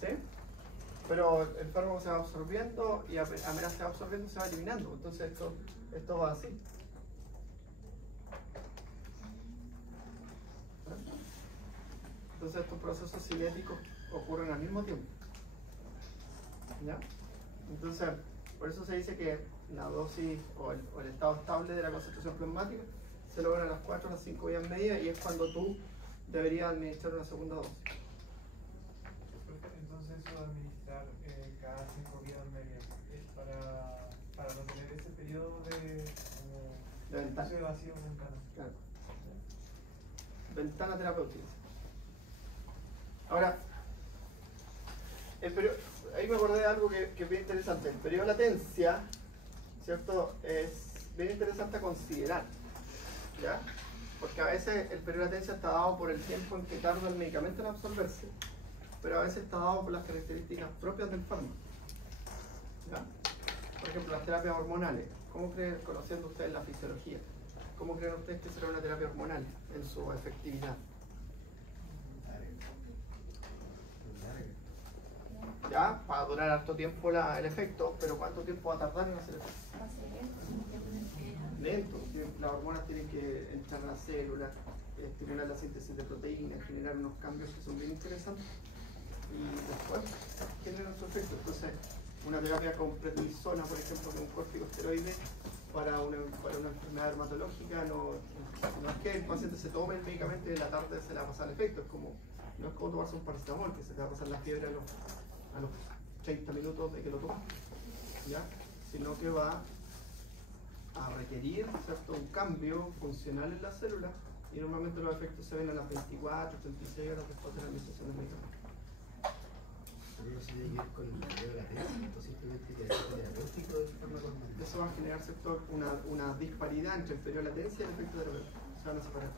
¿Sí? Pero el fármaco se va absorbiendo y apenas se va absorbiendo se va eliminando. Entonces esto va así. Entonces estos procesos cinéticos ocurren al mismo tiempo. ¿Ya? Entonces, por eso se dice que la dosis o el estado estable de la concentración plasmática se logra a las 4 o las 5 vías medias y es cuando tú deberías administrar una segunda dosis. Entonces eso de administrar cada 5 vías medias es para no tener ese periodo de ventana. De vacío ventana. Claro. Ventana terapéutica. Ahora, ahí me acordé de algo que es bien interesante. El periodo de latencia, ¿cierto? Es bien interesante a considerar, ¿ya? Porque a veces el periodo de latencia está dado por el tiempo en que tarda el medicamento en absorberse, pero a veces está dado por las características propias del fármaco, ¿ya? Por ejemplo, las terapias hormonales. ¿Cómo creen, conociendo ustedes la fisiología, cómo creen ustedes que será una terapia hormonal en su efectividad? Ya, va a durar harto tiempo el efecto, pero ¿cuánto tiempo va a tardar en hacer efecto? Lento. Las hormonas tienen que entrar a la célula, estimular la síntesis de proteínas, generar unos cambios que son bien interesantes y después generan su efecto. Entonces, una terapia con prednisona, por ejemplo, con un corticosteroide para una enfermedad dermatológica, no es que el paciente se tome el medicamento y en la tarde se le va a pasar el efecto, no es como tomarse un paracetamol, que se te va a pasar la fiebre a los 30 minutos de que lo tomas, ¿ya? Sino que va a requerir, ¿cierto?, un cambio funcional en la célula y normalmente los efectos se ven a las 24, 36 horas después de la administración del medicamento. No se debe ir con el periodo de latencia, o simplemente que es terapéutico del fármaco. Eso va a generar, ¿cierto?, una disparidad entre el periodo de latencia y el efecto terapéutico. Se van a separar.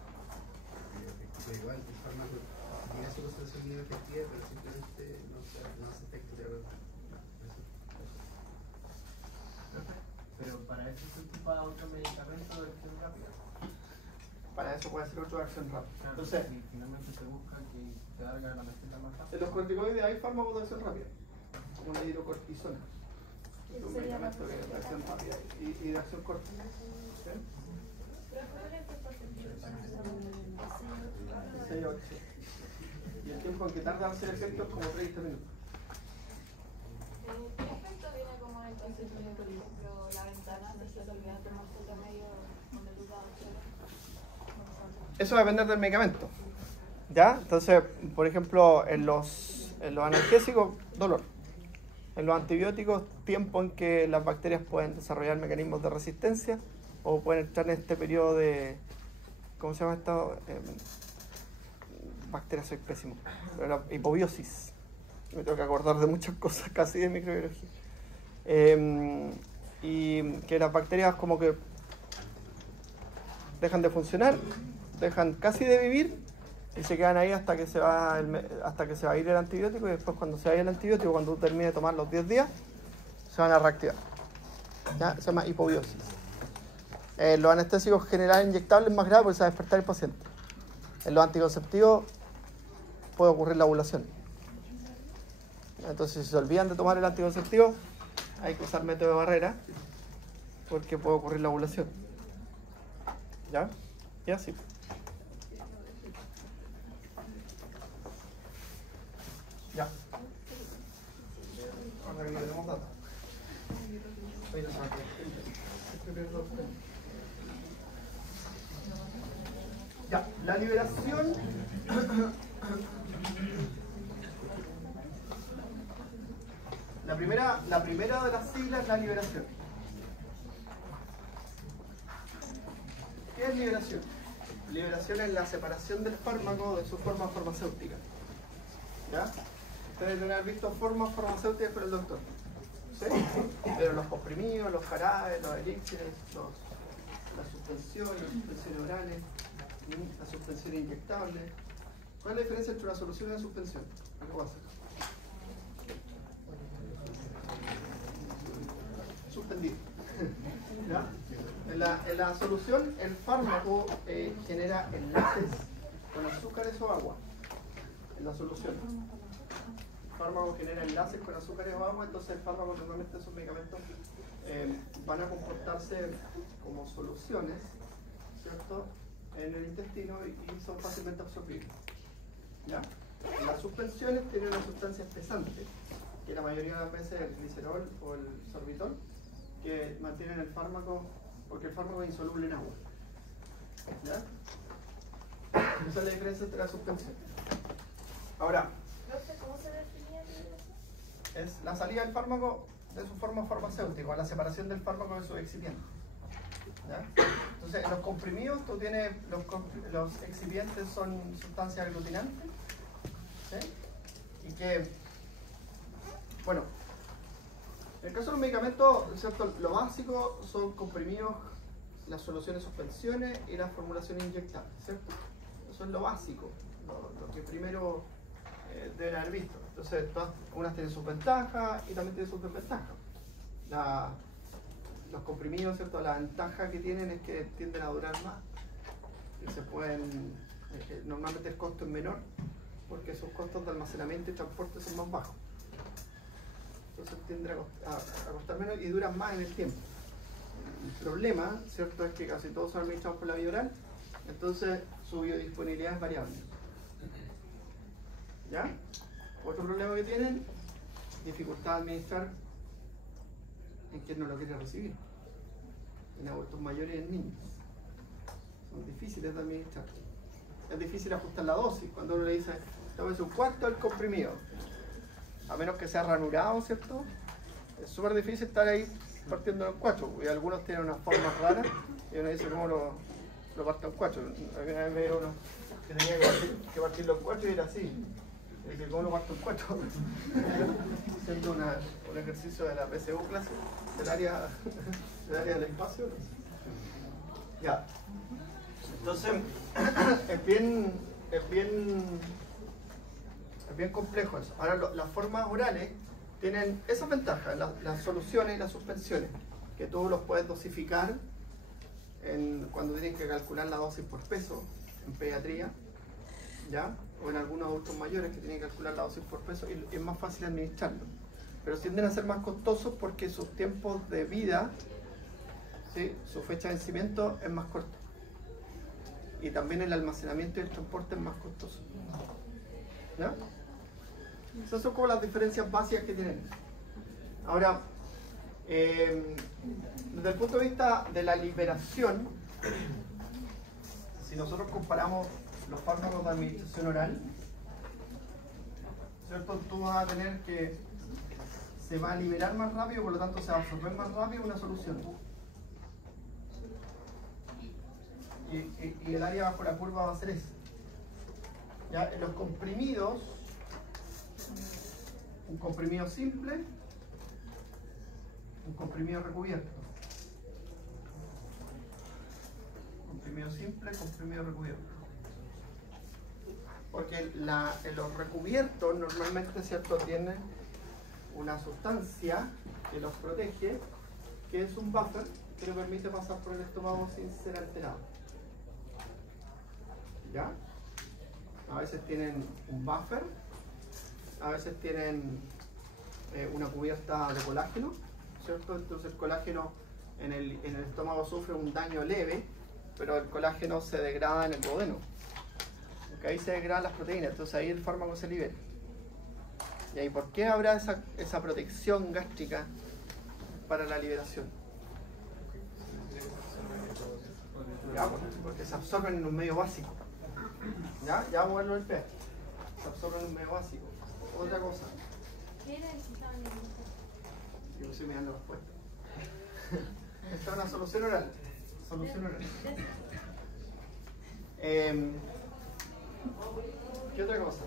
Pero igual el fármaco tiene su concentración mínima efectiva, pero simplemente no hace efecto terapéutico. Pero para eso se ocupa otro medicamento de acción rápida. Para eso puede ser otro de acción rápida. Claro, Entonces, y finalmente se busca que te haga la receta más en rápida. los corticoides hay fármacos de acción rápida, como la hidrocortisona. Es un medicamento de acción rápida y de acción corta. ¿Sí? 6 a 8. Y el tiempo en que tarda en hacer efecto es como 30 minutos. ¿Qué efecto viene como entonces, por ejemplo, la ventana de la calidad de más medio con el dudado? Eso va a depender del medicamento. ¿Ya? Entonces, por ejemplo, en los analgésicos, dolor. En los antibióticos, tiempo en que las bacterias pueden desarrollar mecanismos de resistencia o pueden entrar en este periodo de... ¿Cómo se llama esto? Bacterias, soy pésimo. Pero la hipobiosis. Me tengo que acordar de muchas cosas casi de microbiología. Y que las bacterias como que dejan de funcionar, dejan casi de vivir y se quedan ahí hasta que se va a ir el antibiótico, y después cuando se vaya el antibiótico, cuando tú termines de tomar los 10 días, se van a reactivar. ¿Ya? Se llama hipobiosis. Los anestésicos generales inyectables es más grave porque se va a despertar el paciente. En los anticonceptivos puede ocurrir la ovulación. Entonces, si se olvidan de tomar el anticonceptivo, hay que usar método de barrera porque puede ocurrir la ovulación. ¿Ya? Y así. Ya. Ahora que no tenemos datos. Ya, la liberación. La primera de las siglas es la liberación. ¿Qué es liberación? Liberación es la separación del fármaco de su forma farmacéutica. ¿Ya? Ustedes deben haber visto formas farmacéuticas con el doctor. ¿Sí? Pero los comprimidos, los jarabes, los elixires, las suspensiones orales, las suspensiones inyectables. ¿Cuál es la diferencia entre una solución y una suspensión? Algo básico. ¿Ya? En la solución, el fármaco genera enlaces con azúcares o agua. En la solución. El fármaco genera enlaces con azúcares o agua, entonces el fármaco, normalmente esos medicamentos van a comportarse como soluciones, ¿cierto?, en el intestino y son fácilmente absorbibles. ¿Ya? Las suspensiones tienen una sustancia espesante, que la mayoría de las veces es el glicerol o el sorbitol, que mantienen el fármaco, porque el fármaco es insoluble en agua. ¿Ya? Esa es la diferencia entre las suspensiones. Ahora, ¿Cómo se definía eso? es la salida del fármaco de su forma farmacéutica, la separación del fármaco de su excipiente. ¿Ya? Entonces, en los comprimidos, tú tienes los excipientes son sustancias aglutinantes, ¿sí? Y que, bueno, en el caso de los medicamentos, ¿cierto?, lo básico son comprimidos, las soluciones suspensiones y las formulaciones inyectables, ¿cierto? Eso es lo básico, lo que primero deben haber visto. Entonces, unas tienen sus ventajas y también tienen sus desventajas. Los comprimidos, ¿cierto?, la ventaja que tienen es que tienden a durar más y se pueden, normalmente el costo es menor porque sus costos de almacenamiento y transporte son más bajos. Entonces tienden a costar menos y duran más en el tiempo. El problema, ¿cierto?, es que casi todos son administrados por la vía oral, entonces su biodisponibilidad es variable. ¿Ya? Otro problema que tienen, dificultad de administrar en quien no lo quiere recibir, en adultos mayores y en niños. Son difíciles de administrar. Es difícil ajustar la dosis. Cuando uno le dice, tómese un cuarto del comprimido, a menos que sea ranurado, ¿cierto? Es súper difícil estar ahí partiendo en cuatro, y algunos tienen unas formas raras, y uno dice, ¿cómo lo parto en cuatro? A mí una vez me dio uno que tenía que partirlo en cuatro y era así. Y dije, ¿cómo lo parto en cuatro? Haciendo un ejercicio de la PSU clase, del área del espacio. Ya. Entonces, es bien complejo eso. Ahora, las formas orales tienen esas ventajas, las soluciones y las suspensiones, que tú los puedes dosificar cuando tienes que calcular la dosis por peso en pediatría, ¿ya? O en algunos adultos mayores que tienen que calcular la dosis por peso y es más fácil administrarlo. Pero tienden a ser más costosos porque sus tiempos de vida, ¿sí?, su fecha de vencimiento es más corta. Y también el almacenamiento y el transporte es más costoso. ¿Ya? Esas son como las diferencias básicas que tienen. Ahora, desde el punto de vista de la liberación, si nosotros comparamos los fármacos de administración oral, ¿cierto?, tú vas a tener que se va a liberar más rápido, por lo tanto se va a absorber más rápido una solución. Y el área bajo la curva va a ser esa. ¿Ya? En los comprimidos, un comprimido simple, un comprimido recubierto. Comprimido simple, comprimido recubierto. Porque los recubiertos normalmente, ¿cierto?, tienen una sustancia que los protege, que es un buffer que le permite pasar por el estómago sin ser alterado. ¿Ya? A veces tienen un buffer, a veces tienen una cubierta de colágeno, ¿cierto? Entonces el colágeno en el estómago sufre un daño leve, pero el colágeno se degrada en el duodeno. Porque ahí se degradan las proteínas, entonces ahí el fármaco se libera. ¿Y ahí por qué habrá esa protección gástrica para la liberación? Ya, porque se absorben en un medio básico. Ya vamos a verlo en el pH. Se absorben en un medio básico. Otra cosa. ¿Qué era el sistema nervioso? Yo estoy mirando las respuestas. Esta es una solución oral. Solución oral. ¿Qué otra cosa?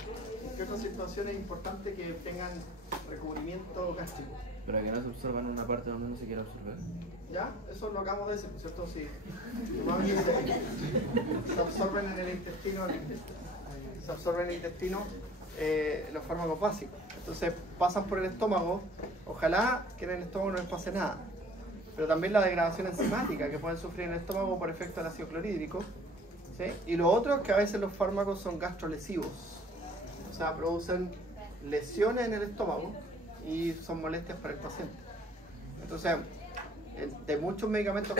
¿Qué otras situaciones es importante que tengan recubrimiento gástrico? Pero que no se absorban en una parte donde no se quiere absorber. ¿Ya? Eso lo acabamos de decir, ¿cierto? Si se absorben en el intestino, los fármacos básicos. Entonces pasan por el estómago, ojalá que en el estómago no les pase nada. pero también la degradación enzimática que pueden sufrir en el estómago por efecto del ácido clorhídrico, ¿sí? Y lo otro es que a veces los fármacos son gastrolesivos, o sea, producen lesiones en el estómago y son molestias para el paciente. Entonces, de muchos medicamentos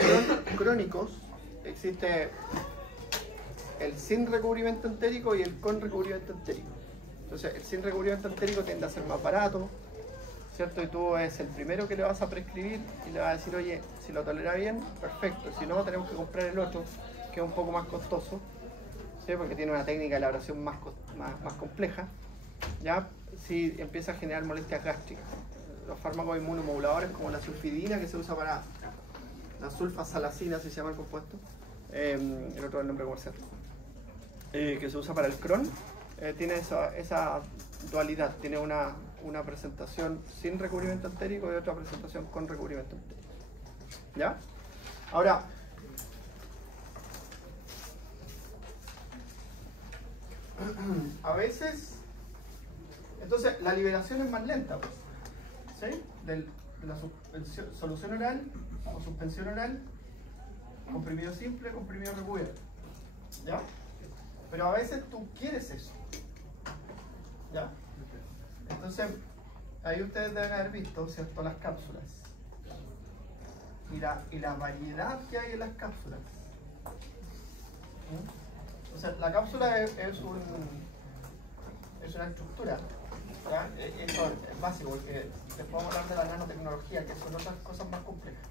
crónicos existe el sin recubrimiento entérico y el con recubrimiento entérico. Entonces, el sin recubrimiento entérico tiende a ser más barato, ¿cierto? Y tú es el primero que le vas a prescribir y le vas a decir, oye, si lo tolera bien, perfecto. Si no, tenemos que comprar el otro, que es un poco más costoso, ¿sí? Porque tiene una técnica de elaboración más compleja, ¿ya? Si empieza a generar molestias gástricas. Los fármacos inmunomoduladores como la sulfidina, que se usa para la sulfasalacina, se llama el compuesto, el otro es el nombre comercial, que se usa para el Crohn, tiene esa dualidad, tiene una presentación sin recubrimiento entérico y otra presentación con recubrimiento entérico. ¿Ya? Ahora, a veces, entonces la liberación es más lenta, pues, ¿sí? De la solución oral o suspensión oral, comprimido simple, comprimido recubierto, ¿ya? Pero a veces tú quieres eso, ¿ya? Entonces, ahí ustedes deben haber visto, ¿cierto?, las cápsulas y la variedad que hay en las cápsulas. ¿Mm? O sea, la cápsula es una estructura, ¿ya? Eso es básico, porque después vamos a hablar de la nanotecnología, que son otras cosas más complejas.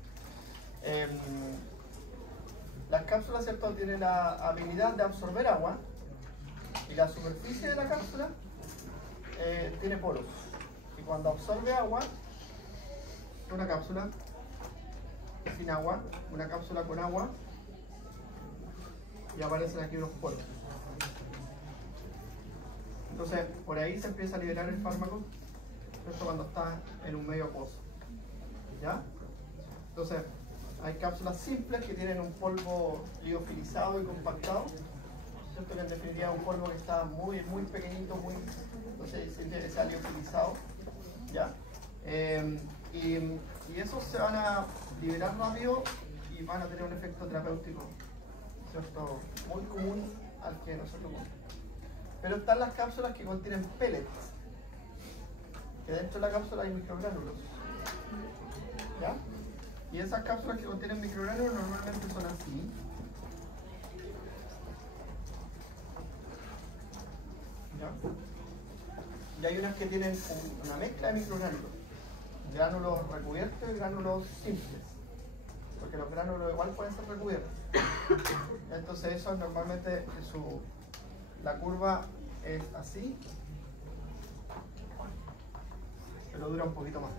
Las cápsulas, ¿cierto?, tienen la habilidad de absorber agua y la superficie de la cápsula tiene poros. Y cuando absorbe agua, una cápsula sin agua, una cápsula con agua, y aparecen aquí unos poros. Entonces, por ahí se empieza a liberar el fármaco, ¿cierto?, cuando está en un medio acuoso, ¿ya? Entonces, hay cápsulas simples que tienen un polvo liofilizado y compactado, ¿cierto?, que en definitiva es un polvo que está muy pequeñito, entonces se ha liofilizado, ¿ya? Y esos se van a liberar rápido y van a tener un efecto terapéutico, ¿cierto?, muy común al que nosotros conocemos. Pero están las cápsulas que contienen pellets, que dentro de la cápsula hay microgránulos, ¿ya? Y esas cápsulas que contienen microgránulos normalmente son así. ¿Ya? Y hay unas que tienen una mezcla de microgránulos, gránulos recubiertos y gránulos simples, porque los gránulos igual pueden ser recubiertos. Entonces eso normalmente la curva es así, pero dura un poquito más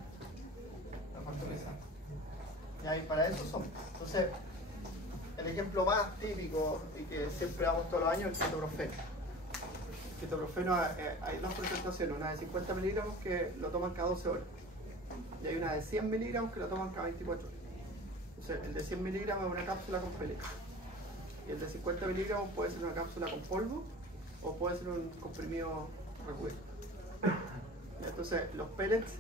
la fortaleza. Y para eso son. Entonces, el ejemplo más típico y que siempre damos todos los años es el ketoprofeno. El ketoprofeno hay dos presentaciones, una de 50 miligramos que lo toman cada 12 horas y hay una de 100 miligramos que lo toman cada 24 horas. Entonces, el de 100 miligramos es una cápsula con pellets y el de 50 miligramos puede ser una cápsula con polvo o puede ser un comprimido recubierto. Entonces, los pellets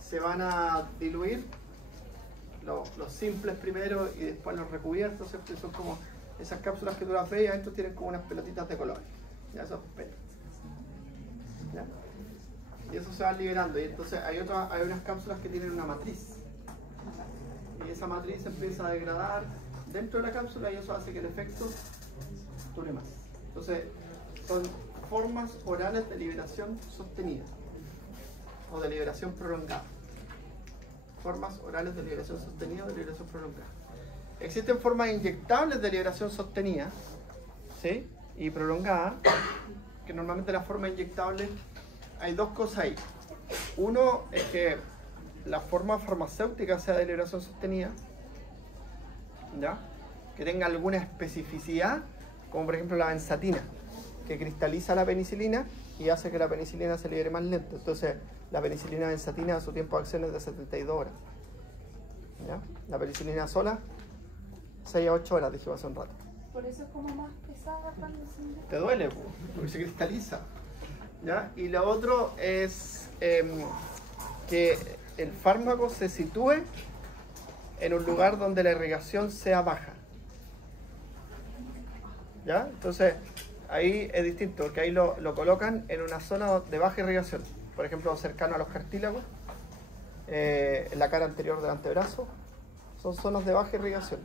se van a diluir, los simples primero y después los recubiertos, ¿cierto? Y son como esas cápsulas que tú las ves y adentro tienen como unas pelotitas de colores, ya esos pellets, ¿ya? Y eso se va liberando y entonces hay unas cápsulas que tienen una matriz y esa matriz empieza a degradar dentro de la cápsula y eso hace que el efecto dure más. Entonces son formas orales de liberación sostenida o de liberación prolongada. Formas orales de liberación sostenida o de liberación prolongada. Existen formas inyectables de liberación sostenida, ¿sí?, y prolongada, que normalmente la forma inyectable, hay dos cosas ahí. Uno es que la forma farmacéutica sea de liberación sostenida, ¿ya?, que tenga alguna especificidad, como por ejemplo la benzatina, que cristaliza la penicilina y hace que la penicilina se libere más lento. Entonces, la penicilina benzatina, su tiempo de acción es de 72 horas. ¿Ya? La penicilina sola, 6 a 8 horas, dije hace un rato. Por eso es como más pesada cuando se inyecta. Te duele, porque se cristaliza. ¿Ya? Y lo otro es que el fármaco se sitúe en un lugar donde la irrigación sea baja. ¿Ya? Entonces, ahí es distinto, porque ahí lo colocan en una zona de baja irrigación. Por ejemplo, cercano a los cartílagos, en la cara anterior del antebrazo, son zonas de baja irrigación.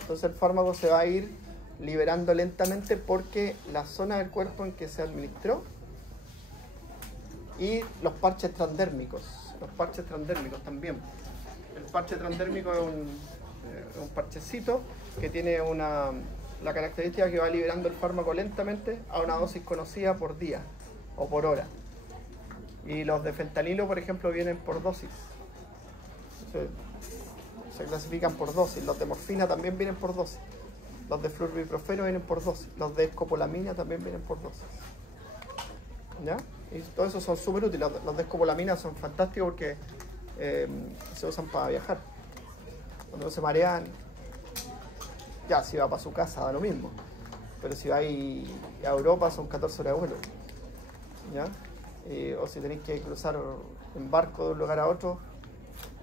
Entonces el fármaco se va a ir liberando lentamente porque la zona del cuerpo en que se administró y los parches transdérmicos también. El parche transdérmico es un parchecito que tiene la característica que va liberando el fármaco lentamente a una dosis conocida por día o por hora. Y los de fentanilo, por ejemplo, vienen por dosis. Se clasifican por dosis. Los de morfina también vienen por dosis. Los de flurbiprofeno vienen por dosis. Los de escopolamina también vienen por dosis. ¿Ya? Y todos esos son súper útiles. Los de escopolamina son fantásticos porque se usan para viajar. Cuando se marean, ya si va para su casa da lo mismo. Pero si va a Europa son 14 horas de vuelo. ¿Ya? O si tenéis que cruzar en barco de un lugar a otro,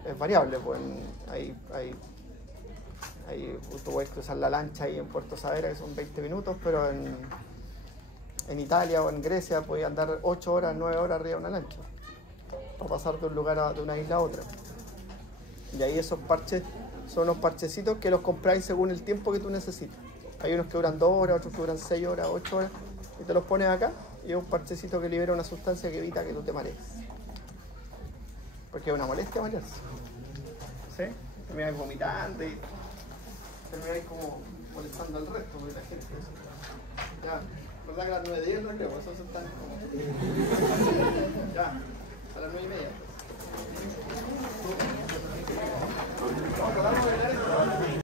es variable. Pues ahí tú puedes cruzar la lancha ahí en Puerto Saavedra, que son 20 minutos, pero en Italia o en Grecia podéis andar 8 horas, 9 horas arriba de una lancha para pasar de un lugar de una isla a otra. Y ahí esos parches son unos parchecitos que los compráis según el tiempo que tú necesitas. Hay unos que duran 2 horas, otros que duran 6 horas, 8 horas, y te los pones acá, y es un parchecito que libera una sustancia que evita que tú te marees. Porque es una molestia marearse. ¿Sí? Termináis vomitando y termináis como molestando al resto de la gente. Ya, ¿verdad que a las 9:10 no creo? Por eso se están como... Ya, a las 9:30.